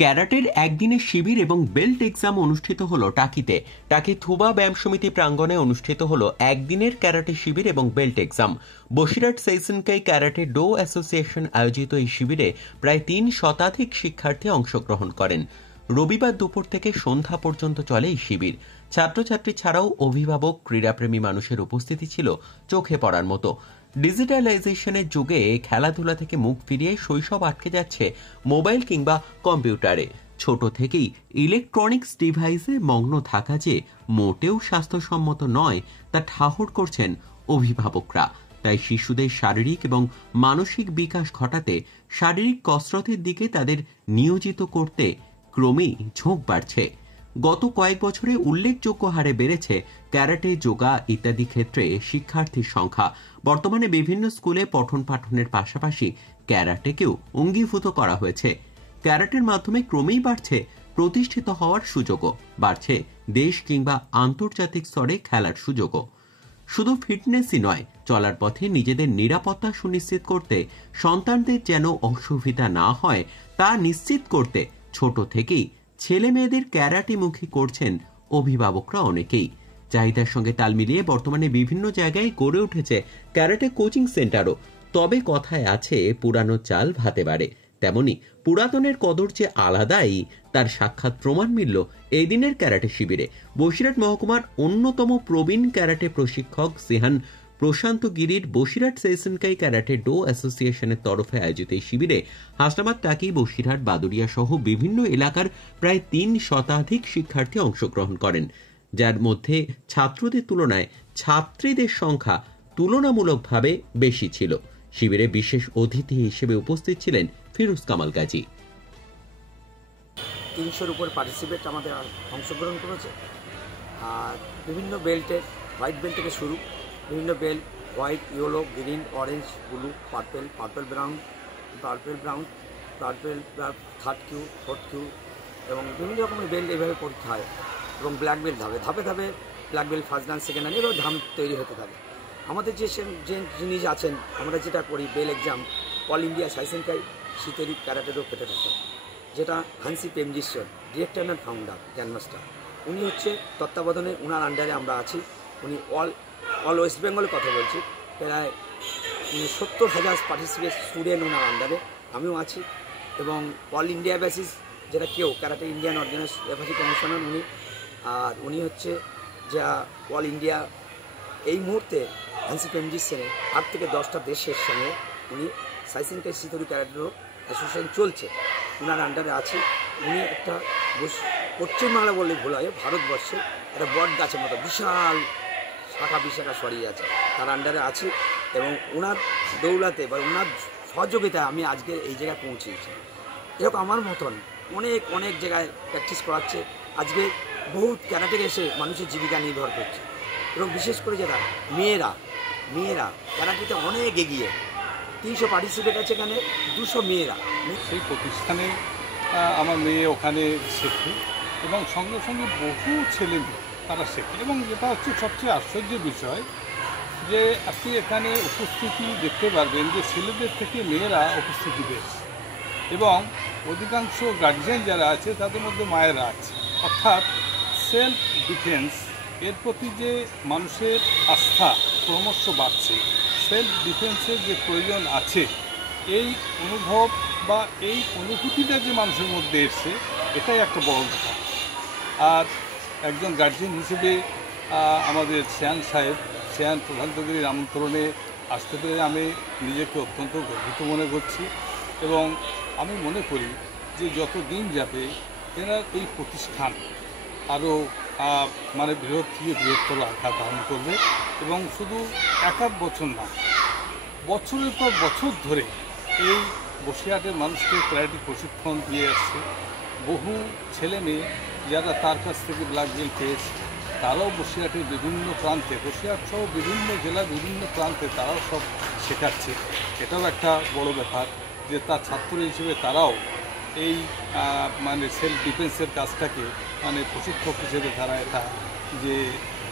ক্যারাটের একদিনের শিবির এবং belt exam অনুষ্ঠিত হলো টাকিতে। টাকি থুবা ব্যায়াম সমিতি প্রাঙ্গণে অনুষ্ঠিত হলো একদিনের ক্যারাটে শিবির এবং belt exam. Basirhat Seisenkai Karate Do Association আয়োজিত এই শিবিরে প্রায় ৩ শতাধিক শিক্ষার্থী অংশগ্রহণ করেন। রবিবার দুপুর থেকে সন্ধ্যা পর্যন্ত চলে এই শিবির। ছাত্রছাত্রী ছাড়াও অভিভাবক, ক্রীড়াপ্রেমী মানুষের উপস্থিতি ছিল চোখে পড়ার মতো। ডিজিটালাইজেশনের যুগে খেলাধুলা থেকে মুখ ফিরিয়ে শৈশব আটকে যাচ্ছে মোবাইল কিংবা কম্পিউটারে। ছোট থেকেই ইলেকট্রনিক্স ডিভাইসে মগ্ন থাকা যে মোটেও স্বাস্থ্যসম্মত নয় তা ঠাহর করছেন অভিভাবকরা। তাই শিশুদের শারীরিক এবং মানসিক বিকাশ ঘটাতে শারীরিক কসরতের দিকে তাদের নিয়োজিত করতে ক্রমেই ঝোঁক বাড়ছে। গত কয়েক বছরে উল্লেখযোগ্য হারে বেড়েছে ক্যারাটে, যোগা ইত্যাদি ক্ষেত্রে শিক্ষার্থীর সংখ্যা। বর্তমানে বিভিন্ন স্কুলে পঠন পাঠনের পাশাপাশি ক্যারাটেকেও অঙ্গীভূত করা হয়েছে। ক্যারাটের মাধ্যমে ক্রমেই বাড়ছে প্রতিষ্ঠিত হওয়ার সুযোগও, বাড়ছে দেশ কিংবা আন্তর্জাতিক স্তরে খেলার সুযোগও। শুধু ফিটনেসই নয়, চলার পথে নিজেদের নিরাপত্তা সুনিশ্চিত করতে, সন্তানদের যেন অসুবিধা না হয় তা নিশ্চিত করতে ছোট থেকেই ছেলে মেয়েদের ক্যারাটেমুখী করছেন অভিভাবকরা অনেকেই। চাহিদার সঙ্গে তাল মিলিয়ে বর্তমানে বিভিন্ন জায়গায় গড়ে উঠেছে ক্যারাটে কোচিং সেন্টারও। তবে কথায় আছে, পুরানো চাল ভাতে বাড়ে। তেমনি পুরাতনের কদর যে আলাদাই, তার সাক্ষাৎ প্রমাণ মিলল এই দিনের ক্যারাটে শিবিরে। বসিরহাট মহকুমার অন্যতম প্রবীণ ক্যারাটে প্রশিক্ষক সিহান প্রশান্ত গিরির বসিরহাট সেইসেনকাই ক্যারাটে ডো অ্যাসোসিয়েশনের তরফে আয়োজিত এই শিবিরে হাসনাবাদ, টাকি, বসিরহাট, বাদুড়িয়া সহ বিভিন্ন এলাকার প্রায় ৩ শতাধিক শিক্ষার্থী অংশগ্রহণ করেন, যার মধ্যে ছাত্রদের তুলনায় ছাত্রীদের সংখ্যা তুলনামূলকভাবে বেশি ছিল। শিবিরে বিশেষ অতিথি হিসেবে উপস্থিত ছিলেন ফিরোজ কামাল গাজী। ৩০০-র উপর পার্টিসিপেট আমাদের অংশগ্রহণ করেছে। আর বিভিন্ন বেল্টের, হোয়াইট বেল্ট থেকে শুরু, বিভিন্ন belt, white, yellow, green, orange, blue, purple, purple brown, third kyu, fourth kyu এবং বিভিন্ন রকমের বেল্ট এইভাবে পরীক্ষা হয়। এবং ব্ল্যাক বেল্ট ধাপে ধাপে ব্ল্যাক বেল্ট, ফার্স্ট ডান, সেকেন্ড ডান, এভাবে ধাপ তৈরি হতে থাকে। আমাদের যে জিনিস আছেন, আমরা যেটা করি belt exam, All India Seisenkai শীতরি ক্যারাটেরও ফেডারেশন, যেটা হানসি পেমজিশ্বর, ডিরেক্টর অ্যান্ড ফাউন্ডার, গ্র্যান্ডমাস্টার, উনি হচ্ছে তত্ত্বাবধানে, ওনার আন্ডারে আমরা আছি। উনি অল ওয়েস্ট বেঙ্গলের কথা বলছি, প্রায় 70,000 পার্টিসিপেট স্টুডেন্ট ওনার আন্ডারে আমিও আছি। এবং অল ইন্ডিয়া বেসিস, যেটা karate Indian organise referee commissioner উনি। আর উনি হচ্ছে যা অল ইন্ডিয়া এই মুহূর্তে হানসি পেমজিশ্বরে 8 থেকে 10টা দেশের সঙ্গে উনি সাইসেনকাই শীতরি ক্যারাটেরও অ্যাসোসিয়েশন চলছে, ওনার আন্ডারে আছে। উনি একটা পশ্চিমবাংলা বললে ভুল হয়, ভারতবর্ষে একটা বট গাছের মতো বিশাল শাখা বিশাখা ছড়িয়ে আছে, তার আন্ডারে আছি। এবং ওনার দৌলাতে বা ওনার সহযোগিতায় আমি আজকে এই জায়গায় পৌঁছেছি। এরকম আমার মতন অনেক জায়গায় প্র্যাকটিস করাচ্ছে। আজকে বহুত ক্যারাটে এসে মানুষের জীবিকা নির্ভর করছে। এবং বিশেষ করে যারা মেয়েরা ক্যারাটেতে অনেক এগিয়ে, 300 পার্টিসিপেট আছে এখানে, 200 মেয়েরা। সেই প্রতিষ্ঠানে আমার মেয়ে ওখানে শেখে এবং সঙ্গে সঙ্গে বহু ছেলে মেয়ে তারা শেখে। এবং যেটা হচ্ছে সবচেয়ে আশ্চর্যের বিষয় যে আপনি এখানে উপস্থিতি দেখতে পারবেন যে ছেলেদের থেকে মেয়েরা উপস্থিতি পেয়েছে এবং অধিকাংশ গার্জিয়ান যারা আছে তাদের মধ্যে মায়েরা আছে। অর্থাৎ সেলফ ডিফেন্স এর প্রতি যে মানুষের আস্থা ক্রমশ বাড়ছে, সেলফ ডিফেন্সের যে প্রয়োজন আছে, এই অনুভব বা এই অনুভূতিটা যে মানুষের মধ্যে এসছে, এটাই একটা বড় কথা। আর একজন গার্জিয়ান হিসেবে আমাদের শ্যান প্রশান্তগিরির আমন্ত্রণে আসতে পেরে আমি নিজেকে অত্যন্ত গর্বিত মনে করছি। এবং আমি মনে করি যে যত দিন যাবে এনার এই প্রতিষ্ঠান আরও বৃহত্তর আকার ধারণ করবে এবং শুধু এক বছর না, বছরের পর বছর ধরে এই বসিরহাটের মানুষকে ক্যারাটে প্রশিক্ষণ দিয়ে আসছে। বহু ছেলে মেয়ে যারা তার কাছ থেকে ব্ল্যাক বেল্ট পেয়েছে, তারাও বসিরহাটের বিভিন্ন প্রান্তে, বসিরহাট সহ বিভিন্ন জেলার বিভিন্ন প্রান্তে তারাও সব শেখাচ্ছে। এটাও একটা বড় ব্যাপার যে তার ছাত্র হিসেবে তারাও এই সেলফ ডিফেন্সের কাজটাকে প্রশিক্ষক হিসেবে তারা এটা যে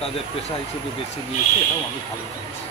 তাদের পেশা হিসেবে বেছে নিয়েছে, এটাও আমি ভালো লাগছে।